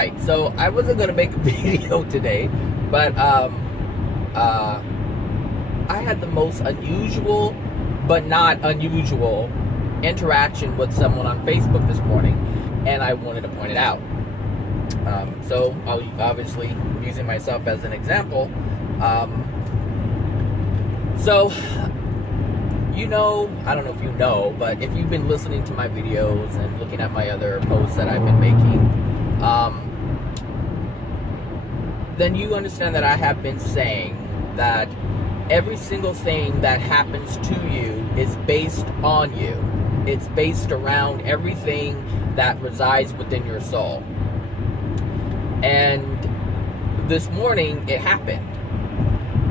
Right, so I wasn't going to make a video today, but I had the most unusual, but not unusual, interaction with someone on Facebook this morning, and I wanted to point it out. So, obviously, I'm using myself as an example. So, you know, I don't know if you know, but if you've been listening to my videos and looking at my other posts that I've been making, then you understand that I have been saying that every single thing that happens to you is based on you. It's based around everything that resides within your soul. And this morning, it happened.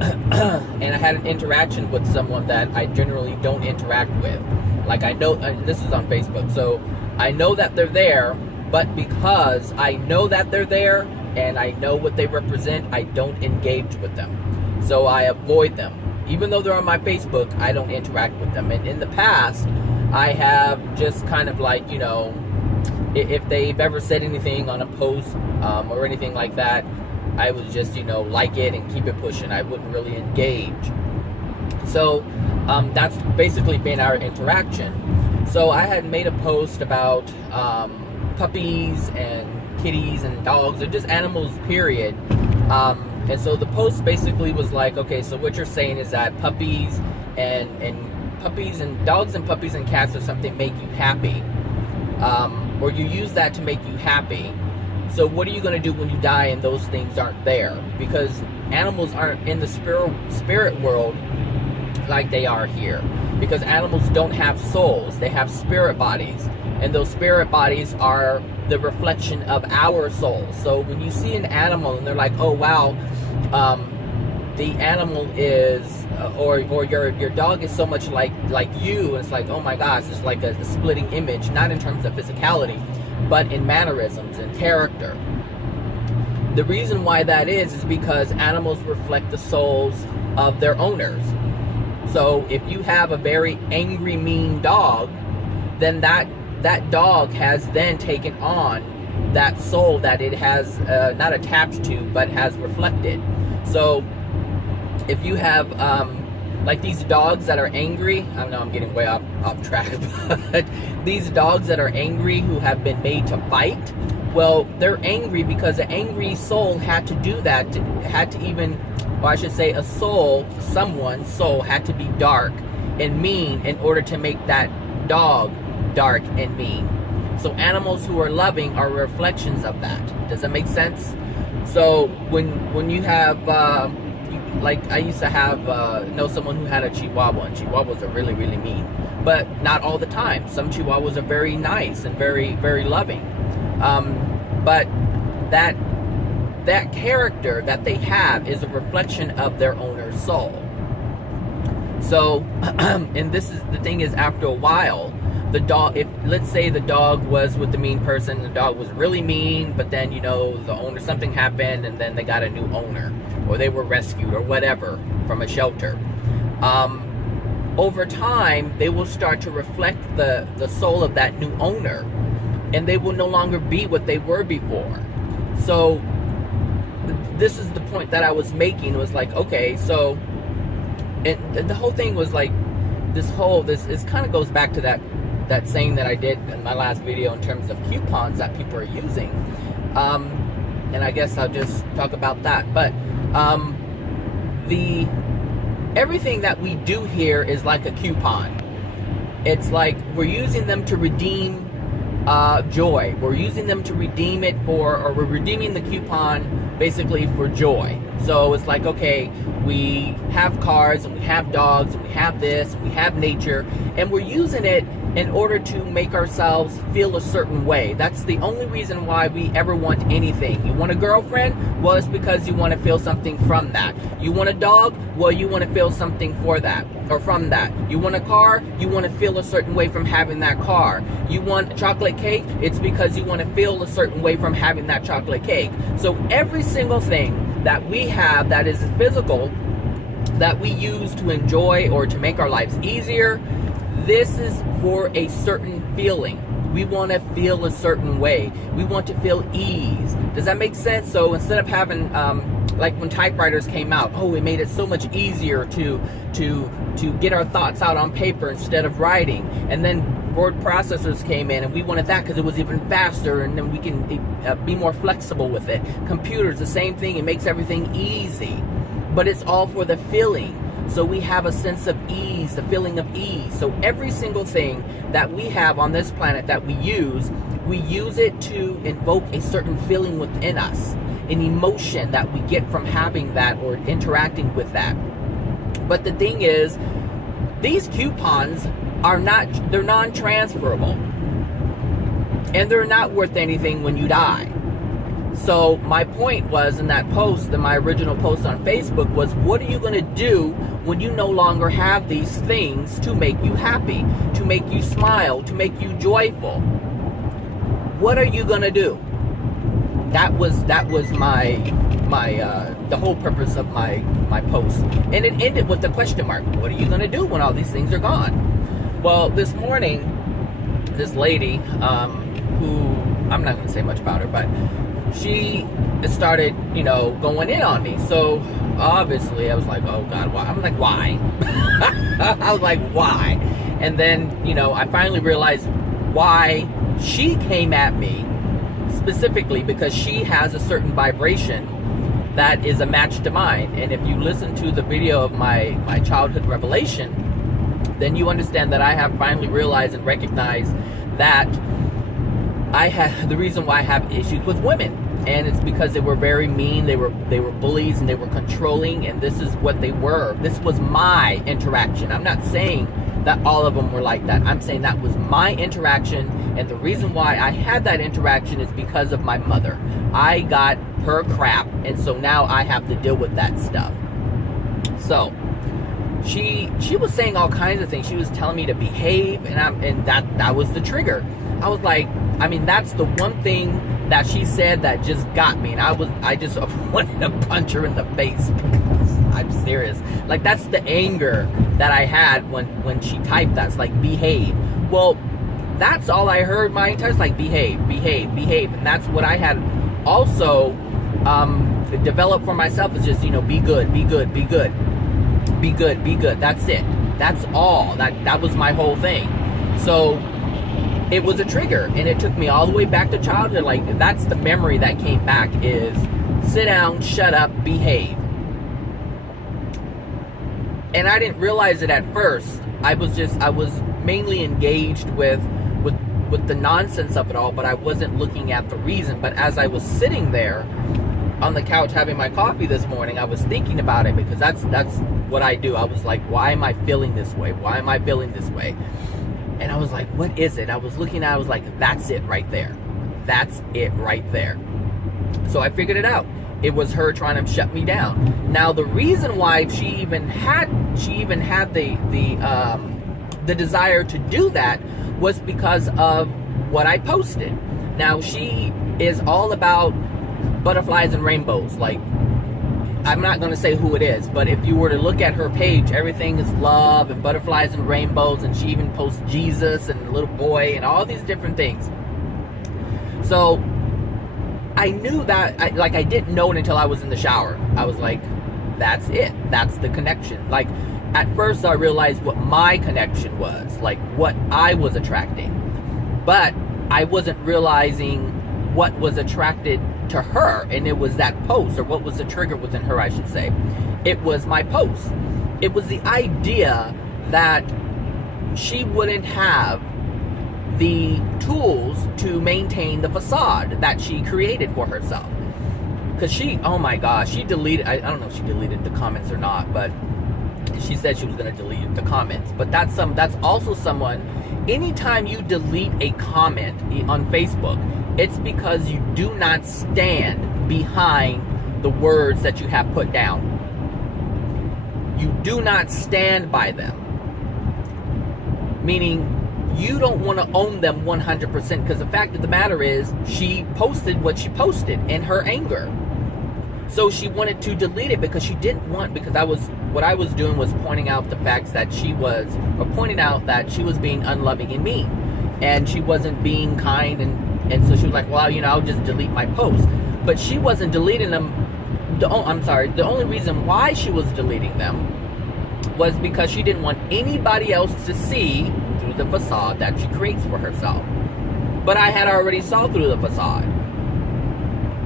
And I had an interaction with someone that I generally don't interact with. Like, I know, this is on Facebook, so I know that they're there, but because I know that they're there and I know what they represent, I don't engage with them. So I avoid them. Even though they're on my Facebook, I don't interact with them. And in the past, I have just kind of like, you know, if they've ever said anything on a post or anything like that, I would just, you know, like it and keep it pushing. I wouldn't really engage. So that's basically been our interaction. So I had made a post about puppies and kitties and dogs, or just animals, period. And so the post basically was like, okay, so what you're saying is that puppies and dogs and puppies and cats or something make you happy, or you use that to make you happy. So what are you going to do when you die and those things aren't there? Because animals aren't in the spirit world like they are here. Because animals don't have souls. They have spirit bodies. And those spirit bodies are the reflection of our souls. So when you see an animal and they're like, oh, wow, the animal is, or your dog is so much like you, and it's like, oh my gosh, it's like a splitting image, not in terms of physicality, but in mannerisms and character. The reason why that is because animals reflect the souls of their owners. So if you have a very angry, mean dog, then that dog has then taken on that soul that it has not attached to, but has reflected. So if you have like these dogs that are angry, I know I'm getting way off track, but these dogs that are angry who have been made to fight, well, they're angry because the angry soul had to do that, or I should say someone's soul had to be dark and mean in order to make that dog dark and mean. So animals who are loving are reflections of that. Does that make sense? So when you have, like I used to have, know someone who had a Chihuahua, and Chihuahuas are really, really mean. But not all the time. Some Chihuahuas are very nice and very, very loving. But that character that they have is a reflection of their owner's soul. So, and this is the thing is, after a while, the dog, if let's say the dog was with the mean person, the dog was really mean, but then, you know, the owner, something happened, and then they got a new owner, or they were rescued, or whatever, from a shelter. Over time, they will start to reflect the soul of that new owner, and they will no longer be what they were before. So this is the point that I was making. It was like, okay, so, and the whole thing was like, this kind of goes back to that saying that I did in my last video in terms of coupons that people are using. And I guess I'll just talk about that. But everything that we do here is like a coupon. It's like we're using them to redeem joy. We're using them to redeem it or we're redeeming the coupon basically for joy. So it's like, okay, we have cars and we have dogs and we have this, and we have nature, and we're using it in order to make ourselves feel a certain way. That's the only reason why we ever want anything. You want a girlfriend? Well, it's because you want to feel something from that. You want a dog? Well, you want to feel something for that, or from that. You want a car? You want to feel a certain way from having that car. You want a chocolate cake? It's because you want to feel a certain way from having that chocolate cake. So every single thing that we have that is physical, that we use to enjoy or to make our lives easier, this is for a certain feeling. We want to feel a certain way. We want to feel ease. Does that make sense? So instead of having, like when typewriters came out, oh, it made it so much easier to get our thoughts out on paper instead of writing. And then word processors came in, and we wanted that because it was even faster, and then we can be more flexible with it. Computers, the same thing. It makes everything easy, but it's all for the feeling. So we have a sense of ease, the feeling of ease. So every single thing that we have on this planet that we use it to invoke a certain feeling within us, an emotion that we get from having that or interacting with that. But the thing is, these coupons they're non-transferable. And they're not worth anything when you die. So my point was in that post, in my original post on Facebook, was what are you going to do when you no longer have these things to make you happy, to make you smile, to make you joyful? What are you going to do? That was the whole purpose of my post. And it ended with the question mark. What are you going to do when all these things are gone? Well, this morning, this lady, who, I'm not going to say much about her, but she started, going in on me. So obviously I was like, oh God, why? I'm like, why? I was like, why? And then, I finally realized why she came at me, specifically because she has a certain vibration that is a match to mine. And if you listen to the video of my childhood revelation, then you understand that I have finally realized and recognized that the reason why I have issues with women, and it's because they were very mean, they were bullies, and they were controlling, and this is what they were. This was my interaction. I'm not saying that all of them were like that. I'm saying that was my interaction, and the reason why I had that interaction is because of my mother. I got her crap, and so now I have to deal with that stuff. So she was saying all kinds of things. She was telling me to behave, and that was the trigger. I was like, that's the one thing that she said that just got me, and I just wanted to punch her in the face, because I'm serious. Like, that's the anger that I had when she typed that. It's like, behave. Well, that's all I heard my entire time, like, behave, behave, behave. And that's what I had also developed for myself, is just, be good, be good, be good, be good, be good. That's it. That's all. That was my whole thing. So it was a trigger, and it took me all the way back to childhood. Like, that's the memory that came back, is sit down, shut up, behave. And I didn't realize it at first. I was mainly engaged with the nonsense of it all, but I wasn't looking at the reason. But as I was sitting there on the couch having my coffee this morning, I was thinking about it, because that's what I do. I was like, why am I feeling this way? Why am I feeling this way? And I was like, what is it? I was looking at it, I was like, that's it right there. That's it right there. So I figured it out. It was her trying to shut me down. Now, the reason why she even had the desire to do that was because of what I posted. Now, she is all about butterflies and rainbows. Like, I'm not going to say who it is, but if you were to look at her page, everything is love and butterflies and rainbows, and she even posts Jesus and a little boy and all these different things. So I knew that, I didn't know it until I was in the shower. I was like, that's it. That's the connection. Like, at first I realized what my connection was, like what I was attracting. But I wasn't realizing what was attracted to her, and it was that post, or what was the trigger within her, I should say. It was my post. It was the idea that she wouldn't have the tools to maintain the facade that she created for herself. Because oh my gosh, she deleted, I don't know if she deleted the comments or not, but she said she was going to delete the comments. But that's also someone, anytime you delete a comment on Facebook, it's because you do not stand behind the words that you have put down. You do not stand by them. Meaning, you don't want to own them 100%, because the fact of the matter is, she posted what she posted in her anger. So she wanted to delete it because she didn't want, because what I was doing was pointing out the facts that pointing out that she was being unloving and mean. and she wasn't being kind, and so she was like, well, I'll just delete my posts. But she wasn't deleting them. The only reason why she was deleting them was because she didn't want anybody else to see through the facade that she creates for herself. But I had already saw through the facade.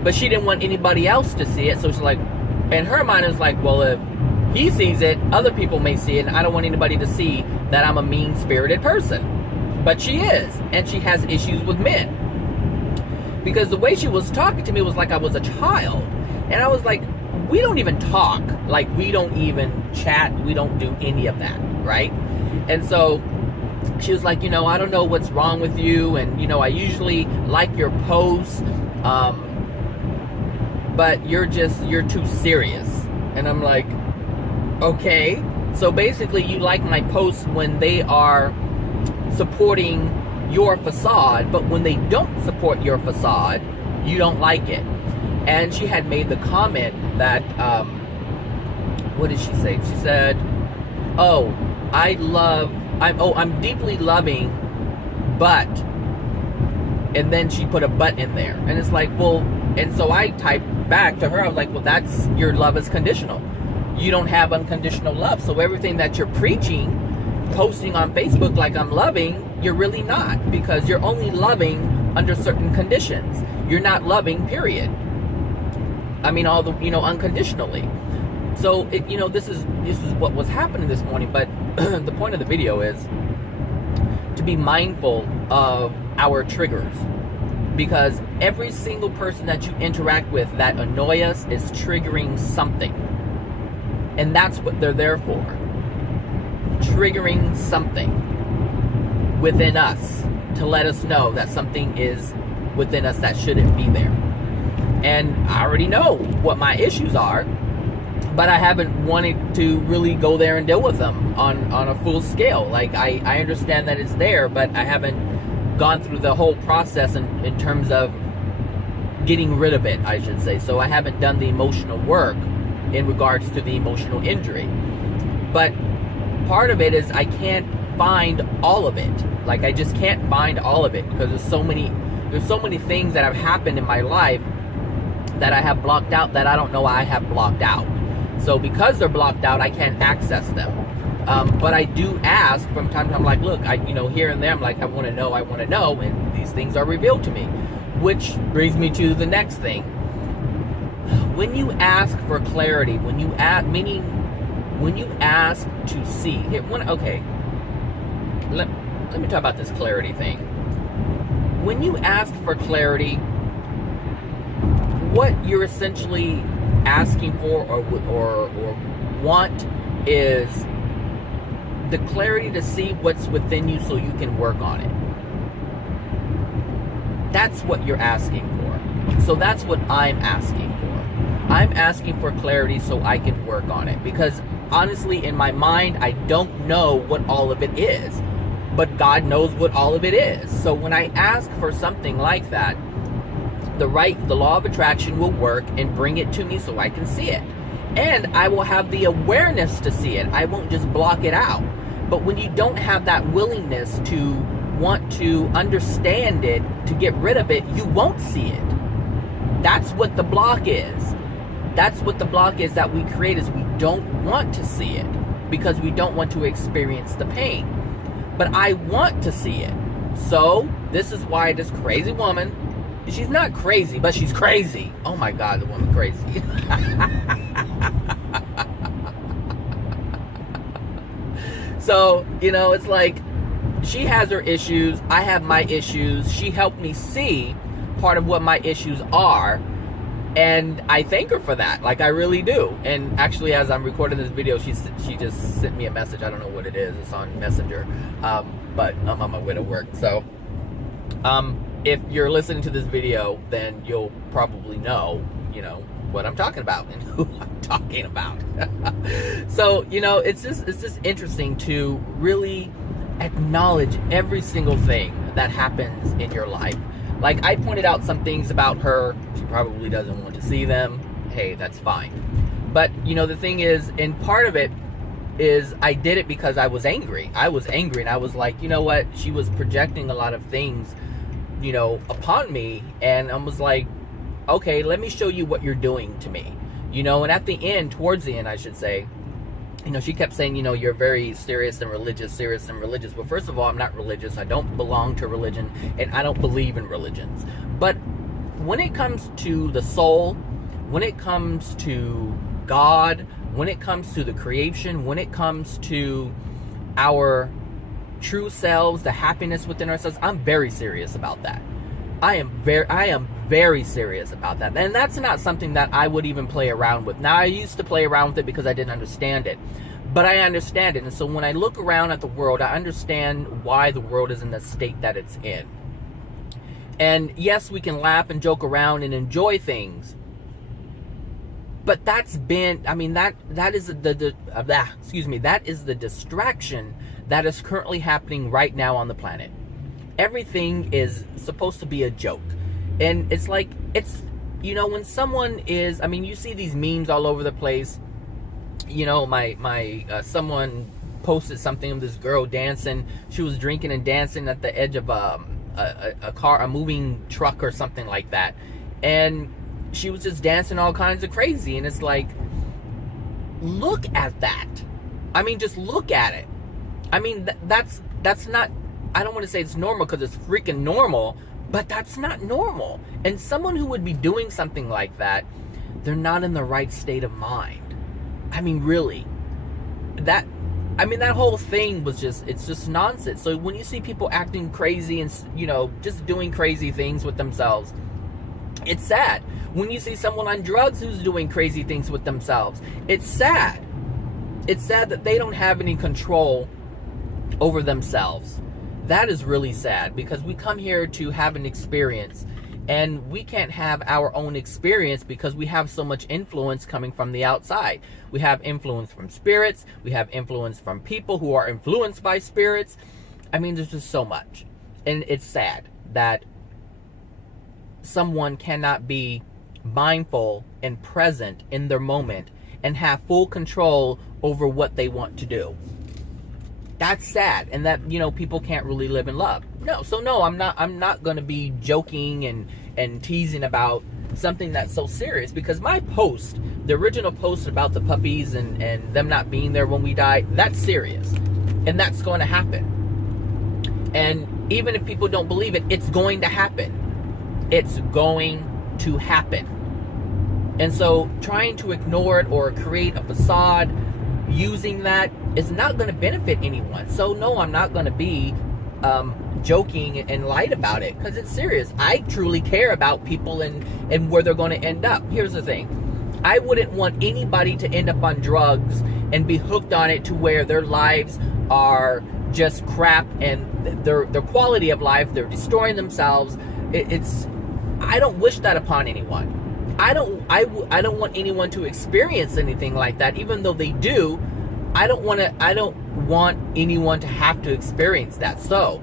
But she didn't want anybody else to see it, so she's like, in her mind, it's like, well, if he sees it, other people may see it, and I don't want anybody to see that I'm a mean-spirited person. But she is, and she has issues with men. Because the way she was talking to me was like I was a child. And I was like, we don't even talk. Like, we don't even chat. We don't do any of that, right? And so she was like, I don't know what's wrong with you. And, I usually like your posts. But you're too serious. And I'm like, okay. So basically you like my posts when they are supporting your facade, but when they don't support your facade, you don't like it. And she had made the comment that, what did she say? She said, I'm deeply loving, but, and then she put a but in there. And it's like, well, and so I typed back to her, I was like, well, that's, your love is conditional. You don't have unconditional love. So everything that you're preaching, posting on Facebook like I'm loving, you're really not, because you're only loving under certain conditions. You're not loving, period. I mean, all the, unconditionally. So, this is what was happening this morning, but the point of the video is to be mindful of our triggers, because every single person that you interact with that annoy us is triggering something. And that's what they're there for. Triggering something within us to let us know that something is within us that shouldn't be there. And I already know what my issues are, but I haven't wanted to really go there and deal with them on a full scale. Like, I understand that it's there, but I haven't gone through the whole process in terms of getting rid of it, I should say. So I haven't done the emotional work in regards to the emotional injury. But part of it is I can't find all of it. Like, I just can't find all of it, because there's so many things that have happened in my life that I have blocked out that I don't know I have blocked out. So because they're blocked out, I can't access them. But I do ask from time to time, like, look, here and there, I'm like, I want to know, and these things are revealed to me. Which brings me to the next thing. When you ask for clarity, when you ask to see, let me talk about this clarity thing. When you ask for clarity, what you're essentially asking for or want is the clarity to see what's within you so you can work on it. That's what you're asking for. So that's what I'm asking for. I'm asking for clarity so I can work on it. Because honestly, in my mind, I don't know what all of it is. But God knows what all of it is. So when I ask for something like that, the law of attraction will work and bring it to me so I can see it. And I will have the awareness to see it. I won't just block it out. But when you don't have that willingness to want to understand it, to get rid of it, you won't see it. That's what the block is. That's what the block is that we create, is we don't want to see it because we don't want to experience the pain. But I want to see it. So this is why this crazy woman, she's not crazy, but she's crazy. Oh my God, the woman crazy. So, it's like, she has her issues, I have my issues. She helped me see part of what my issues are, and I thank her for that. Like, I really do. And actually, as I'm recording this video, she just sent me a message. I don't know what it is. It's on Messenger. But I'm on my way to work. So, if you're listening to this video, then you'll probably know, what I'm talking about and who I'm talking about. So, it's just interesting to really acknowledge every single thing that happens in your life. Like, I pointed out some things about her. She probably doesn't want to see them. Hey, that's fine. But, the thing is, and part of it is I did it because I was angry. I was angry, and I was like, you know what? She was projecting a lot of things, upon me, and I was like, okay, let me show you what you're doing to me, and at the end, towards the end, I should say, she kept saying, you're very serious and religious. Well, first of all, I'm not religious. I don't belong to religion, and I don't believe in religions. But when it comes to the soul, when it comes to God, when it comes to the creation, when it comes to our true selves, the happiness within ourselves, I'm very serious about that. I am very serious about that. And that's not something that I would even play around with. Now, I used to play around with it because I didn't understand it. But I understand it. And so when I look around at the world, I understand why the world is in the state that it's in. And yes, we can laugh and joke around and enjoy things. But that is the distraction that is currently happening right now on the planet. Everything is supposed to be a joke. And it's like, when someone is, you see these memes all over the place. Someone posted something of this girl dancing. She was drinking and dancing at the edge of a moving truck or something like that. And she was just dancing all kinds of crazy. And it's like, look at that. Just look at it. That's not, I don't want to say it's normal because it's freaking normal, but that's not normal. And someone who would be doing something like that, they're not in the right state of mind. Really. That whole thing was it's just nonsense. So when you see people acting crazy and, just doing crazy things with themselves, it's sad. When you see someone on drugs who's doing crazy things with themselves, it's sad. It's sad that they don't have any control over themselves. That is really sad, because we come here to have an experience, and we can't have our own experience because we have so much influence coming from the outside. We have influence from spirits. We have influence from people who are influenced by spirits. There's just so much. And it's sad that someone cannot be mindful and present in their moment and have full control over what they want to do. That's sad. And that, people can't really live in love. No, I'm not going to be joking and teasing about something that's so serious, because my post, the original post about the puppies and them not being there when we die, that's serious. And that's going to happen. And even if people don't believe it, it's going to happen. It's going to happen. And so trying to ignore it or create a facade using that is not going to benefit anyone. So no, I'm not going to be joking and light about it, because it's serious. I truly care about people and where they're going to end up. Here's the thing. I wouldn't want anybody to end up on drugs and be hooked on it to where their lives are just crap, and their quality of life, they're destroying themselves. I don't wish that upon anyone. I don't want anyone to experience anything like that, even though they do. I don't want anyone to have to experience that. So,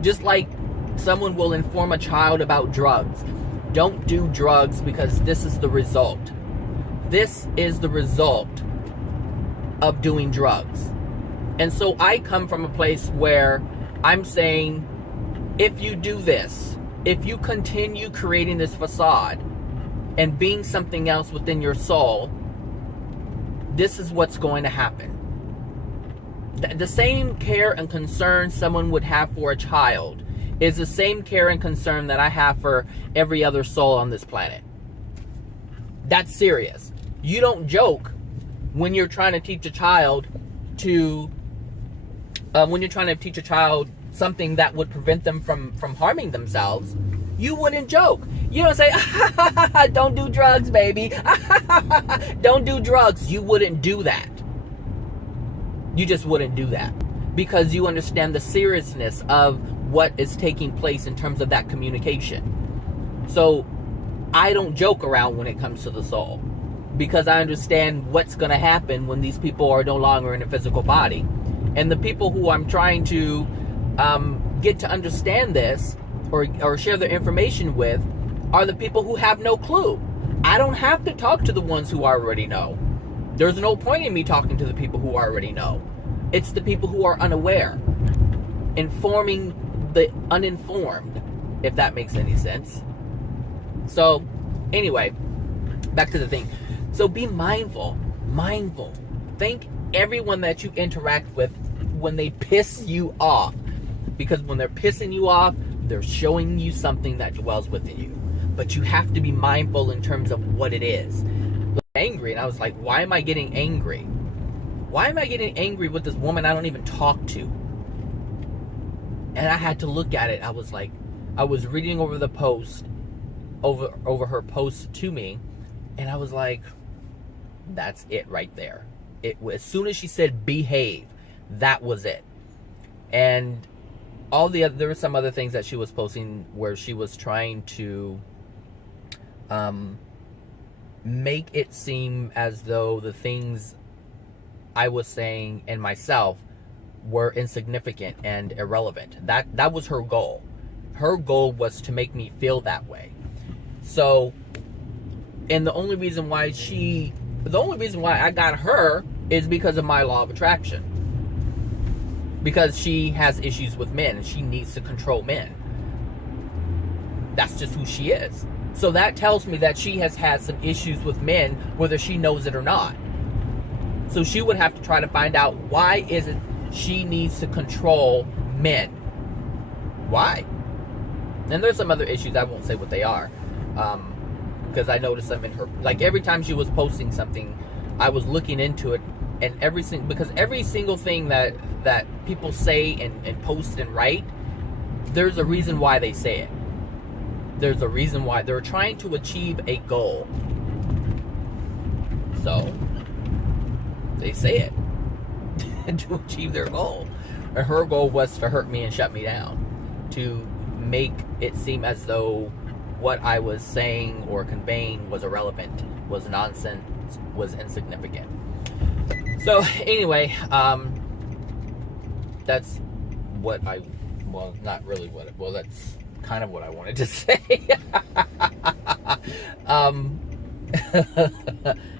just like someone will inform a child about drugs, don't do drugs because this is the result. This is the result of doing drugs. And so I come from a place where I'm saying, if you do this, if you continue creating this facade and being something else within your soul, this is what's going to happen. The same care and concern someone would have for a child is the same care and concern that I have for every other soul on this planet. That's serious. You don't joke when you're trying to teach a child something that would prevent them from harming themselves. You wouldn't joke. You don't say, don't do drugs, baby. Don't do drugs. You wouldn't do that. You just wouldn't do that, because you understand the seriousness of what is taking place in terms of that communication. So I don't joke around when it comes to the soul, because I understand what's going to happen when these people are no longer in a physical body. And the people who I'm trying to get to understand this or share their information with are the people who have no clue. I don't have to talk to the ones who already know. There's no point in me talking to the people who already know. It's the people who are unaware, informing the uninformed, if that makes any sense. So, anyway, back to the thing. So be mindful. Thank everyone that you interact with when they piss you off. Because when they're pissing you off, they're showing you something that dwells within you. But you have to be mindful in terms of what it is. Angry, and I was like, why am I getting angry? Why am I getting angry with this woman I don't even talk to? And I had to look at it. I was like, I was reading over the post, over her post to me, and I was like, that's it right there. As soon as she said behave, that was it. And there were some other things that she was posting where she was trying to make it seem as though the things I was saying and myself were insignificant and irrelevant. That was her goal. Her goal was to make me feel that way. So, and the only reason why I got her is because of my law of attraction. Because she has issues with men and she needs to control men. That's just who she is. So that tells me that she has had some issues with men, whether she knows it or not. So she would have to try to find out, why is it she needs to control men? Why? And there's some other issues, I won't say what they are. Because I noticed them in her, like every time she was posting something, I was looking into it, and because every single thing that people say and post and write, there's a reason why they say it. There's a reason why. They're trying to achieve a goal. So, they say it to achieve their goal. And her goal was to hurt me and shut me down. To make it seem as though what I was saying or conveying was irrelevant, was nonsense, was insignificant. So, anyway, that's what not really that's kind of what I wanted to say.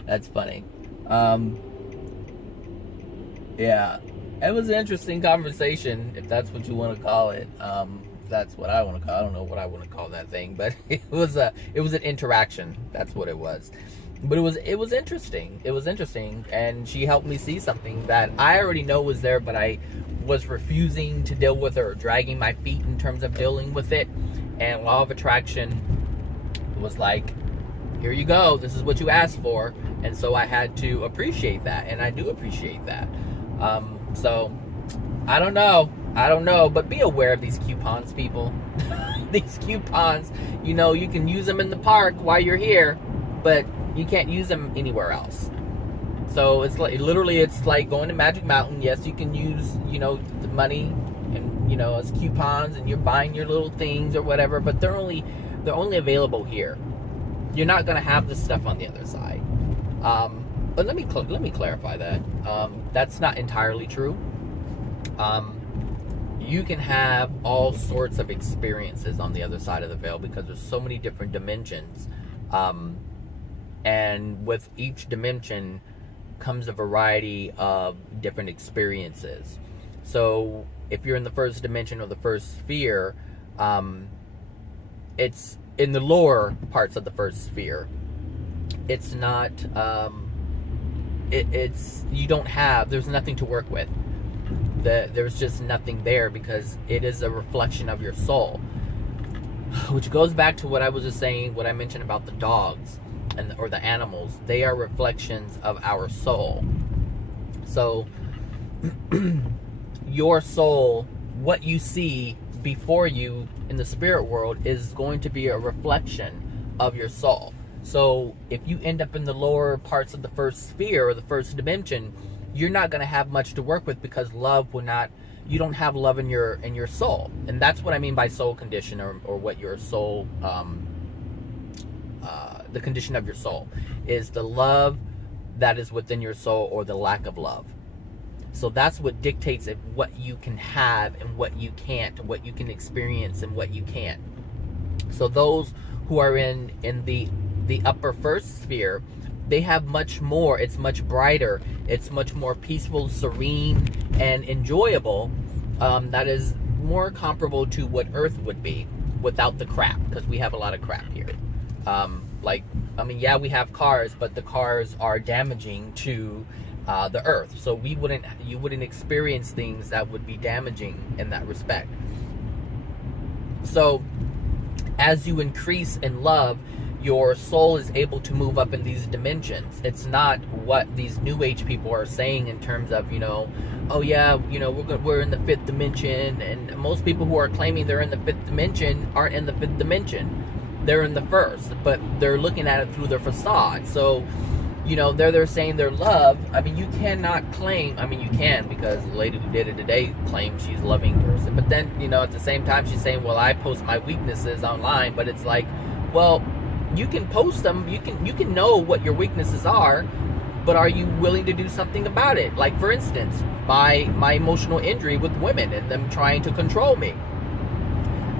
That's funny. Yeah, it was an interesting conversation, if that's what you want to call it. That's what I want to call it. I don't know what I want to call that thing, but it was an interaction. That's what it was. But it was interesting. It was interesting, and she helped me see something that I already know was there, but I was refusing to deal with, or dragging my feet in terms of dealing with it. And law of attraction was like, here you go, this is what you asked for. And so I had to appreciate that, and I do appreciate that. So I don't know, but be aware of these coupons, people. These coupons, you can use them in the park while you're here, but you can't use them anywhere else. So it's like going to Magic Mountain. Yes, you can use, the money and, as coupons, and you're buying your little things or whatever, but they're only available here. You're not going to have this stuff on the other side. But let me clarify that. That's not entirely true. You can have all sorts of experiences on the other side of the veil, because there's so many different dimensions. And with each dimension comes a variety of different experiences. So if you're in the first dimension or the first sphere, it's in the lower parts of the first sphere. It's not, there's nothing to work with. There's just nothing there, because it is a reflection of your soul. Which goes back to what I was just saying, what I mentioned about the dogs or the animals. They are reflections of our soul. So your soul, what you see before you in the spirit world, is going to be a reflection of your soul. So if you end up in the lower parts of the first sphere or the first dimension, you're not going to have much to work with, because you don't have love in your soul. And that's what I mean by soul condition, or what your soul, the condition of your soul is the love that is within your soul, or the lack of love. So that's what dictates what you can have and what you can't, what you can experience and what you can't. So those who are in the upper first sphere they have much more. It's much brighter. It's much more peaceful, serene, and enjoyable. That is more comparable to what Earth would be without the crap, because we have a lot of crap here. Yeah, we have cars, but the cars are damaging to the Earth. So you wouldn't experience things that would be damaging in that respect. So as you increase in love, your soul is able to move up in these dimensions. It's not what these New Age people are saying in terms of, oh yeah, we're in the 5th dimension, and most people who are claiming they're in the 5th dimension aren't in the 5th dimension. They're in the 1st, but they're looking at it through their facade. So, they're saying they're love. I mean, you cannot claim, you can, because the lady who did it today claims she's a loving person. But then, at the same time, she's saying, well, I post my weaknesses online. But it's like, well, you can post them. You can know what your weaknesses are, but are you willing to do something about it? Like, for instance, my emotional injury with women and them trying to control me.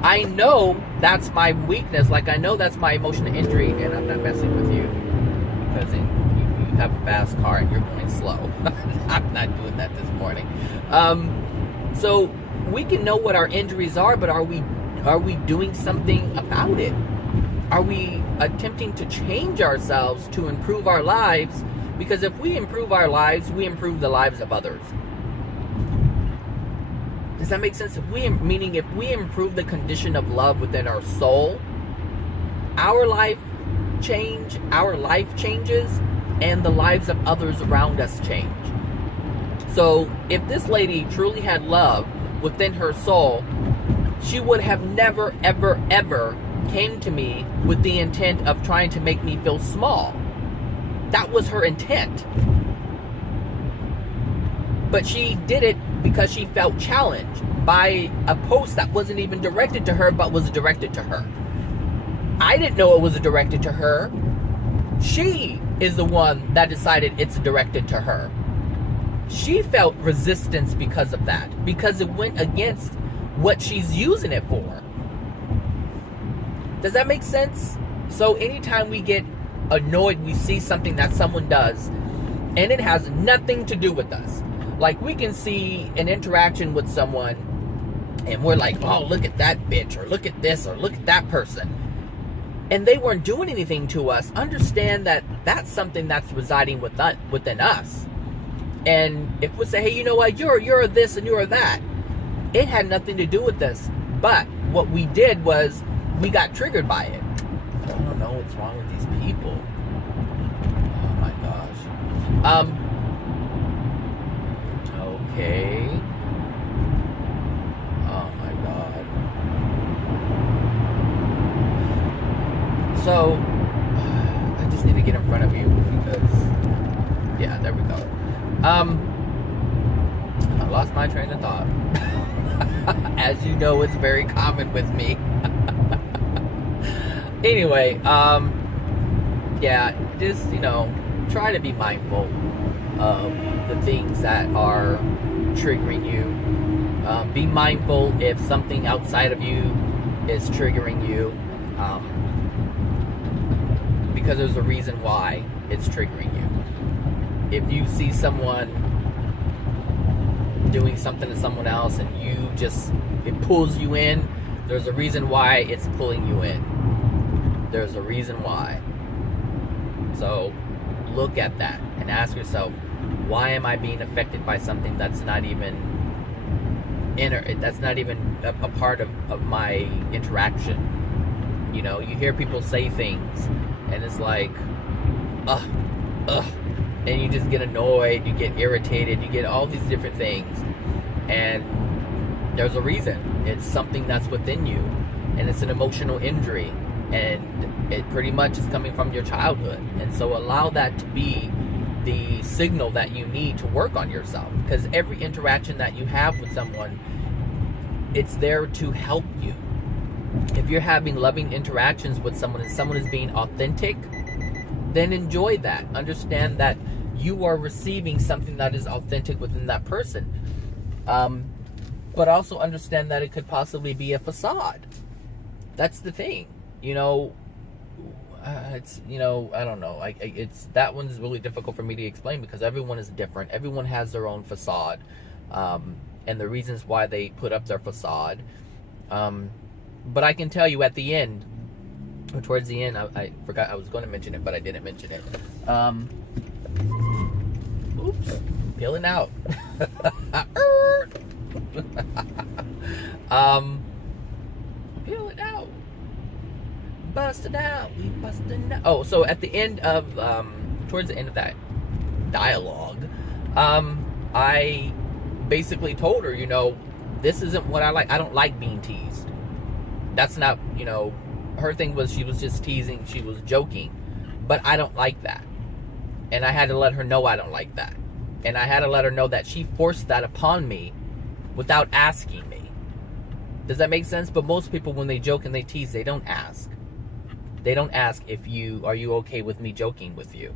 I know that's my weakness. Like, I know that's my emotional injury, and I'm not messing with you because you have a fast car and you're going slow. I'm not doing that this morning. So we can know what our injuries are, but are we doing something about it? Are we attempting to change ourselves to improve our lives? Because if we improve our lives, we improve the lives of others. Does that make sense? If we improve the condition of love within our soul, our life changes, and the lives of others around us change. So if this lady truly had love within her soul, she would have never, ever, ever came to me with the intent of trying to make me feel small. That was her intent. But she did it because she felt challenged by a post that wasn't even directed to her, but was directed to her. I didn't know it was directed to her. She is the one that decided it's directed to her. She felt resistance because of that, because it went against what she's using it for. Does that make sense? So anytime we get annoyed, we see something that someone does, and it has nothing to do with us. Like, we can see an interaction with someone, and we're like, oh, look at that bitch, or look at this, or look at that person. And they weren't doing anything to us. Understand that that's something that's residing within us. And if we say, hey, you know what, you're this and you're that, it had nothing to do with this. But what we did was we got triggered by it. I don't know what's wrong with these people. Oh my gosh. Okay. Oh my god. So I just need to get in front of you because, yeah, there we go. I lost my train of thought. As you know, it's very common with me. Anyway, yeah, just, try to be mindful of the things that are triggering you. Be mindful if something outside of you is triggering you, because there's a reason why it's triggering you. If you see someone doing something to someone else and it pulls you in, there's a reason why it's pulling you in. There's a reason why. So look at that and ask yourself, why am I being affected by something that's not even a part of my interaction? You hear people say things and it's like, and you just get annoyed, you get irritated, you get all these different things. And there's a reason. It's something that's within you, and it's an emotional injury, and it pretty much is coming from your childhood. And so allow that to be the signal that you need to work on yourself, because every interaction that you have with someone, it's there to help you. If you're having loving interactions with someone and someone is being authentic, then enjoy that. Understand that you are receiving something that is authentic within that person. But also understand that it could possibly be a facade. That's the thing. it's, you know, I don't know. It's, that one's really difficult for me to explain because everyone is different. Everyone has their own facade, and the reasons why they put up their facade. But I can tell you at the end, or towards the end, I forgot I was going to mention it, but I didn't mention it. Oops, peeling out. Peel it out. Bust it out. We busting out. Oh, so at the end of, towards the end of that dialogue, I basically told her, you know, this isn't what I like. I don't like being teased. That's not, you know, her thing was she was just teasing. She was joking. But I don't like that. And I had to let her know I don't like that. And I had to let her know that she forced that upon me without asking me. Does that make sense? But most people, when they joke and they tease, they don't ask. They don't ask are you okay with me joking with you?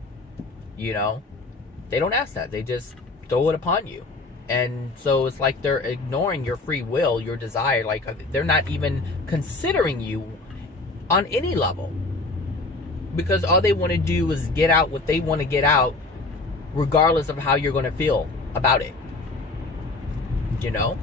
You know? They don't ask that. They just throw it upon you. And so it's like they're ignoring your free will, your desire. Like, they're not even considering you on any level. Because all they want to do is get out what they want to get out, regardless of how you're going to feel about it. You know?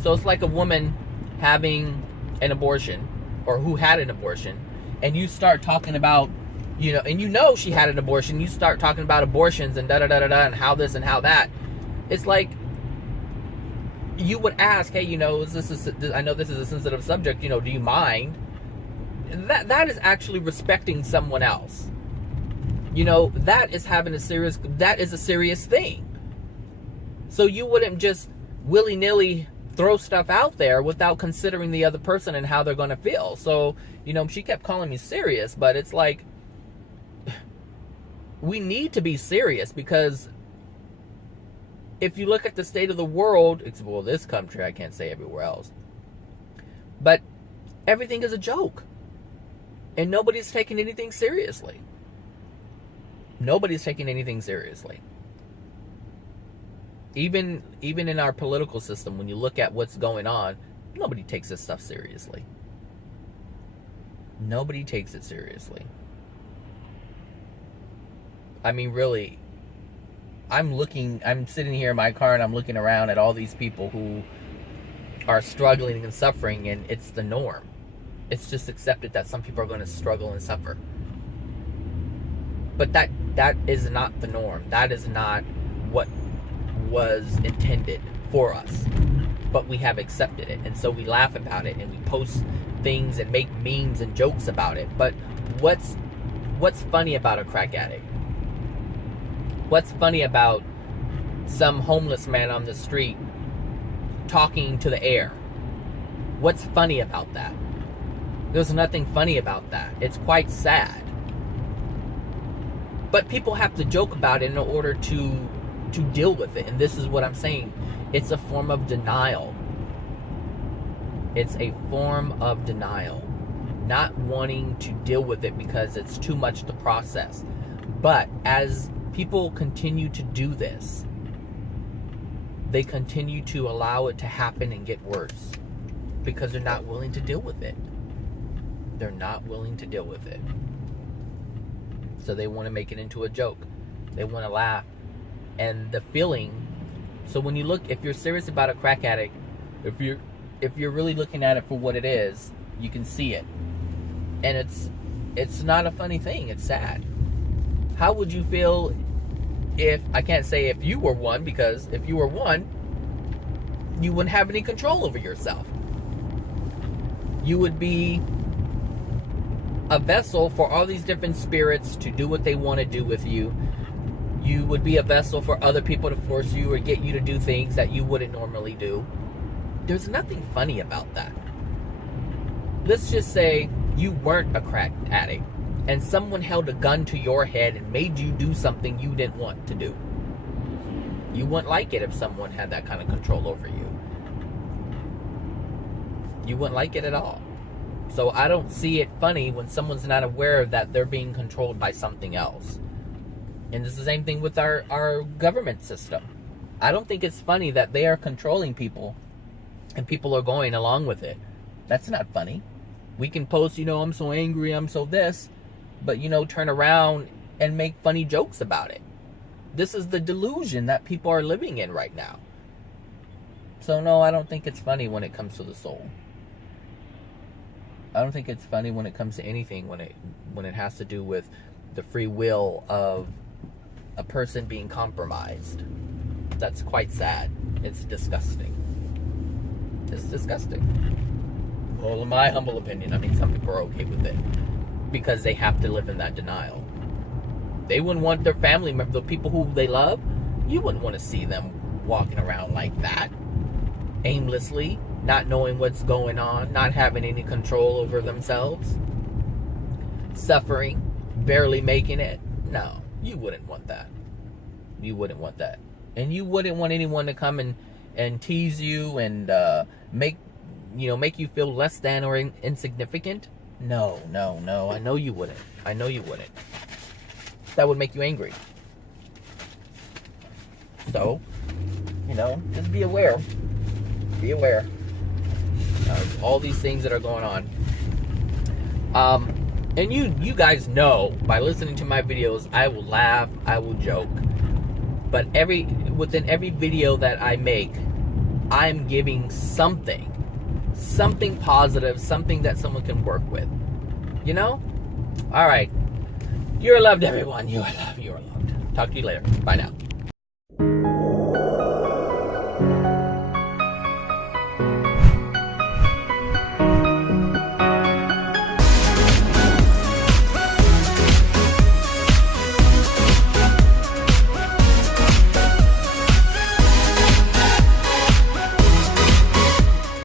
So it's like a woman having an abortion, or who had an abortion, and you start talking about, you know, and you know she had an abortion, you start talking about abortions and da-da-da-da-da and how this and how that. It's like, you would ask, hey, you know, I know this is a sensitive subject, you know, do you mind? That is actually respecting someone else. You know, that is a serious thing. So you wouldn't just willy-nilly throw stuff out there without considering the other person and how they're going to feel. So, you know, she kept calling me serious, but it's like, we need to be serious, because if you look at the state of the world, well, this country, I can't say everywhere else, but everything is a joke. And nobody's taking anything seriously. Nobody's taking anything seriously. Even in our political system, when you look at what's going on, nobody takes this stuff seriously. Nobody takes it seriously. I mean, really, I'm sitting here in my car and I'm looking around at all these people who are struggling and suffering, and it's the norm. It's just accepted that some people are going to struggle and suffer. But that is not the norm. That is not what was intended for us. But we have accepted it. And so we laugh about it, and we post things and make memes and jokes about it. But what's funny about a crack addict? What's funny about some homeless man on the street talking to the air? What's funny about that? There's nothing funny about that. It's quite sad. But people have to joke about it in order to deal with it. And this is what I'm saying. It's a form of denial. It's a form of denial. Not wanting to deal with it because it's too much to process. But as people continue to do this, they continue to allow it to happen and get worse. Because they're not willing to deal with it. They're not willing to deal with it. So they want to make it into a joke. They want to laugh. And the feeling, so when you look, if you're serious about a crack addict, if you're really looking at it for what it is, you can see it. And it's not a funny thing, it's sad. How would you feel if, I can't say if you were one, because if you were one, you wouldn't have any control over yourself. You would be a vessel for all these different spirits to do what they want to do with you. You would be a vessel for other people to force you or get you to do things that you wouldn't normally do. There's nothing funny about that. Let's just say you weren't a crack addict and someone held a gun to your head and made you do something you didn't want to do. You wouldn't like it if someone had that kind of control over you. You wouldn't like it at all. So I don't see it funny when someone's not aware that they're being controlled by something else. And it's the same thing with our government system. I don't think it's funny that they are controlling people and people are going along with it. That's not funny. We can post, you know, I'm so angry, I'm so this. but turn around and make funny jokes about it. This is the delusion that people are living in right now. So no, I don't think it's funny when it comes to the soul. I don't think it's funny when it comes to anything when it has to do with the free will of a person being compromised. That's quite sad. It's disgusting. It's disgusting. Well, in my humble opinion, I mean, some people are okay with it because they have to live in that denial. They wouldn't want their family members, the people who they love, you wouldn't want to see them walking around like that, aimlessly, not knowing what's going on, not having any control over themselves, suffering, barely making it. No, you wouldn't want that. You wouldn't want that. And you wouldn't want anyone to come and tease you and make you feel less than or insignificant. No. I know you wouldn't. That would make you angry. So, just be aware. Be aware of all these things that are going on. And you guys know, by listening to my videos, I will laugh, I will joke. But within every video that I make, I'm giving something positive, something that someone can work with. All right. You're loved, everyone. You are loved. You are loved. Talk to you later. Bye now.